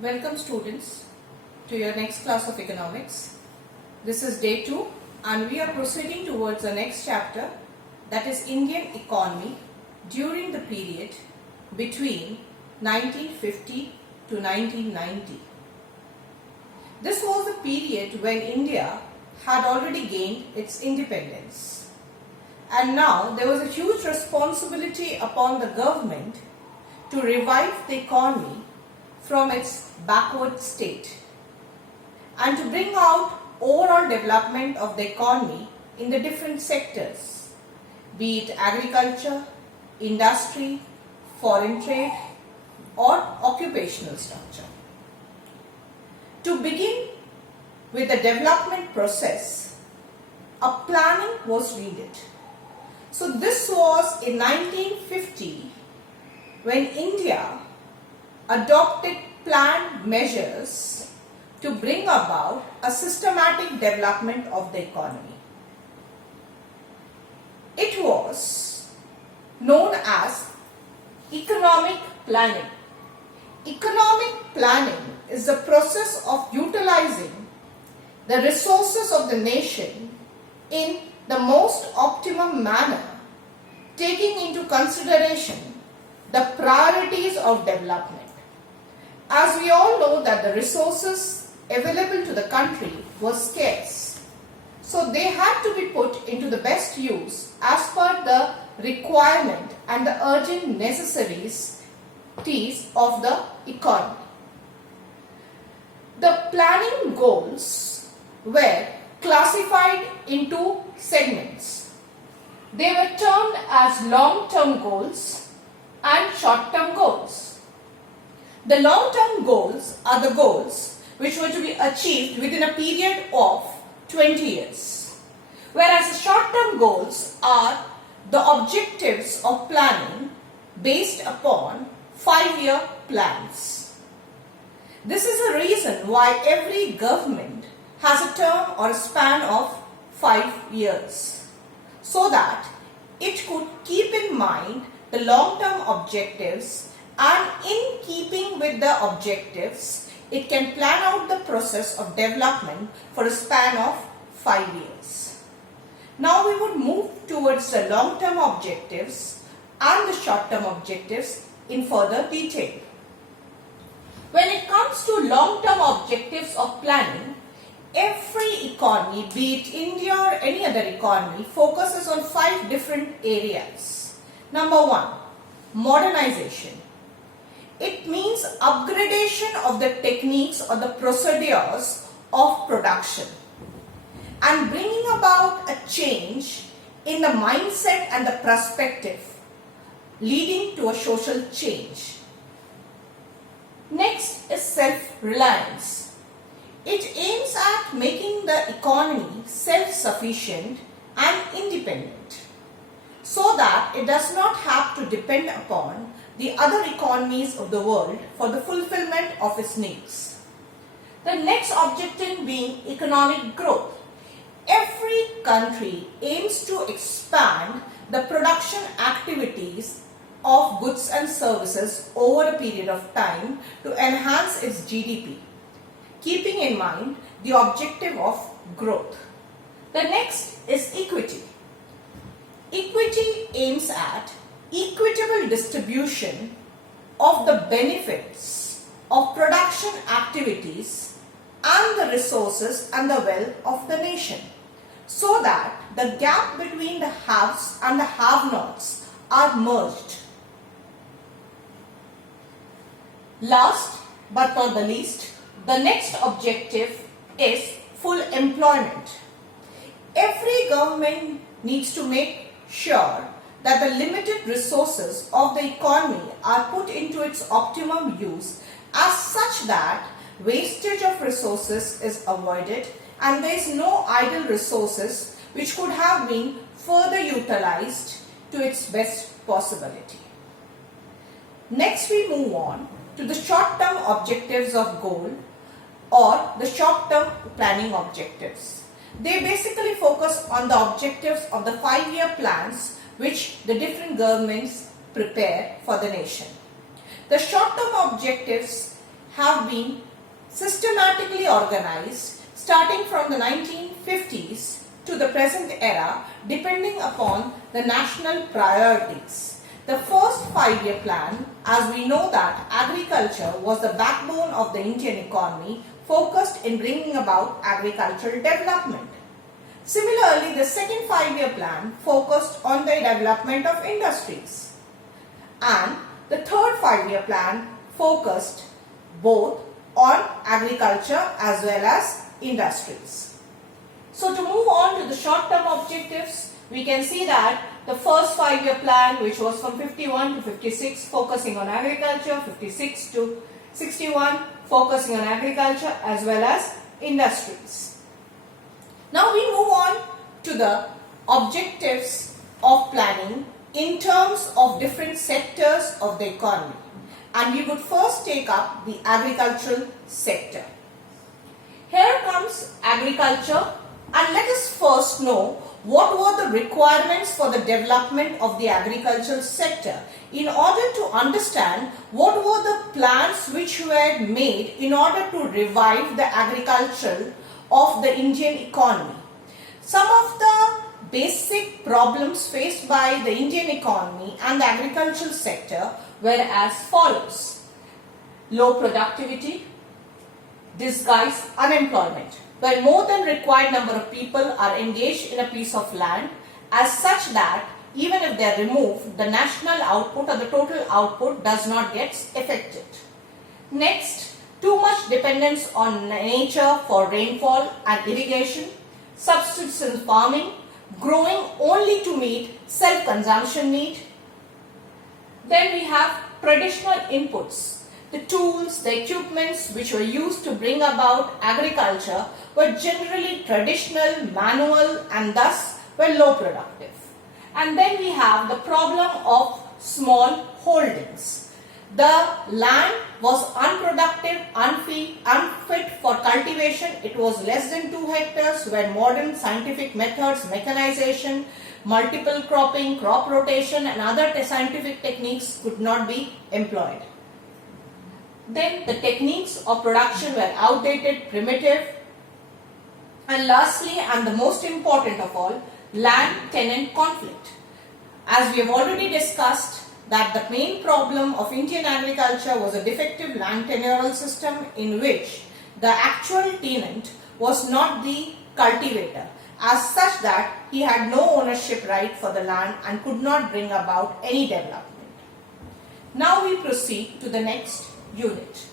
Welcome students to your next class of economics. This is day 2 and we are proceeding towards the next chapter, that is Indian economy during the period between 1950 to 1990. This was the period when India had already gained its independence, and now there was a huge responsibility upon the government to revive the economy from its backward state and to bring out overall development of the economy in the different sectors, be it agriculture, industry, foreign trade or occupational structure. To begin with the development process, a planning was needed. So this was in 1950 when India adopted planned measures to bring about a systematic development of the economy. It was known as economic planning. Economic planning is the process of utilizing the resources of the nation in the most optimum manner, taking into consideration the priorities of development. As we all know that the resources available to the country were scarce, so they had to be put into the best use as per the requirement and the urgent necessities of the economy. The planning goals were classified into segments. They were termed as long-term goals and short-term goals. The long-term goals are the goals which were to be achieved within a period of 20 years, whereas the short-term goals are the objectives of planning based upon 5-year plans. This is the reason why every government has a term or a span of 5 years, so that it could keep in mind the long-term objectives, and in keeping with the objectives, it can plan out the process of development for a span of 5 years. Now we would move towards the long-term objectives and the short-term objectives in further detail. When it comes to long-term objectives of planning, every economy, be it India or any other economy, focuses on 5 different areas. Number 1, modernization. It means upgradation of the techniques or the procedures of production and bringing about a change in the mindset and the perspective, leading to a social change. Next is self-reliance. It aims at making the economy self-sufficient and independent, so that it does not have to depend upon the other economies of the world for the fulfillment of its needs. The next objective being economic growth. Every country aims to expand the production activities of goods and services over a period of time to enhance its GDP, keeping in mind the objective of growth. The next is equity. Equity aims at equitable distribution of the benefits of production activities and the resources and the wealth of the nation, so that the gap between the haves and the have-nots are merged. Last but not the least, the next objective is full employment. Every government needs to make sure that the limited resources of the economy are put into its optimum use as such that wastage of resources is avoided and there is no idle resources which could have been further utilized to its best possibility. Next we move on to the short-term objectives of goal or the short-term planning objectives. They basically focus on the objectives of the 5-year plans which the different governments prepare for the nation. The short-term objectives have been systematically organized starting from the 1950s to the present era, depending upon the national priorities. The first 5-year plan, as we know that agriculture was the backbone of the Indian economy, focused in bringing about agricultural development. Similarly, the second 5-year plan focused on the development of industries. And the third 5-year plan focused both on agriculture as well as industries. So to move on to the short-term objectives, we can see that the first 5-year plan, which was from 51 to 56, focusing on agriculture, 56 to 61, focusing on agriculture as well as industries. Now we move on to the objectives of planning in terms of different sectors of the economy. And we would first take up the agricultural sector. Here comes agriculture, and let us first know what were the requirements for the development of the agricultural sector in order to understand what were the plans which were made in order to revive the agriculture of the Indian economy. Some of the basic problems faced by the Indian economy and the agricultural sector were as follows: low productivity, disguised unemployment, where more than required number of people are engaged in a piece of land, as such that even if they are removed, the national output or the total output does not get affected. Next, too much dependence on nature for rainfall and irrigation, subsistence farming, growing only to meet self-consumption need. Then we have traditional inputs. The tools, the equipments which were used to bring about agriculture were generally traditional, manual, and thus were low productive. And then we have the problem of small holdings. The land was unproductive, unfit for cultivation. It was less than 2 hectares, where modern scientific methods, mechanization, multiple cropping, crop rotation and other scientific techniques could not be employed. Then the techniques of production were outdated, primitive. And lastly, and the most important of all, land-tenant conflict. As we have already discussed, that the main problem of Indian agriculture was a defective land tenure system in which the actual tenant was not the cultivator, as such that he had no ownership right for the land and could not bring about any development. Now we proceed to the next unit.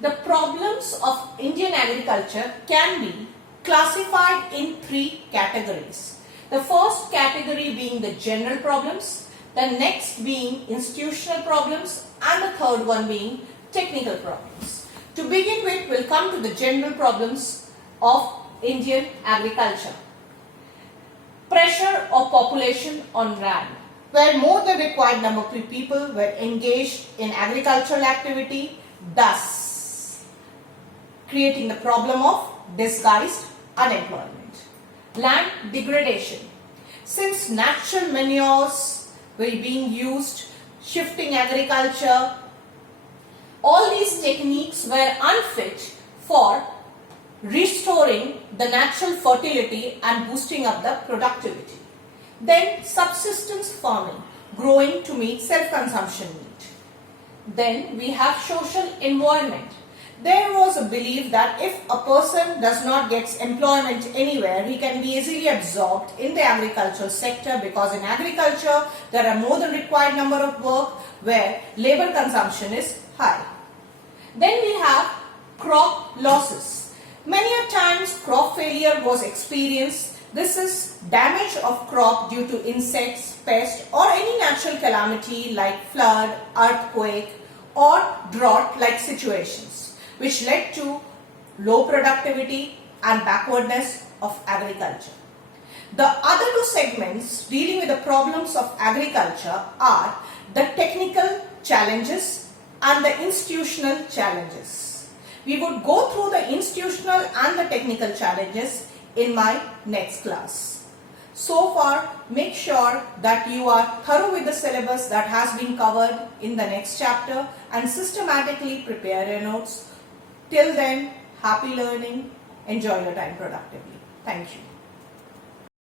The problems of Indian agriculture can be classified in 3 categories. The first category being the general problems, the next being institutional problems, and the third one being technical problems. To begin with, we'll come to the general problems of Indian agriculture. Pressure of population on land, where more than required number of people were engaged in agricultural activity, thus creating the problem of disguised unemployment. Land degradation. Since natural manures were being used, shifting agriculture, all these techniques were unfit for restoring the natural fertility and boosting up the productivity. Then subsistence farming, growing to meet self-consumption need. Then we have social environment. There was a belief that if a person does not get employment anywhere, he can be easily absorbed in the agricultural sector, because in agriculture there are more than required number of work where labor consumption is high. Then we have crop losses. Many a times crop failure was experienced. This is damage of crop due to insects, pests or any natural calamity like flood, earthquake or drought like situations, which led to low productivity and backwardness of agriculture. The other 2 segments dealing with the problems of agriculture are the technical challenges and the institutional challenges. We would go through the institutional and the technical challenges in my next class. So far, make sure that you are thorough with the syllabus that has been covered in the next chapter and systematically prepare your notes Till then, happy learning. Enjoy your time productively. Thank you.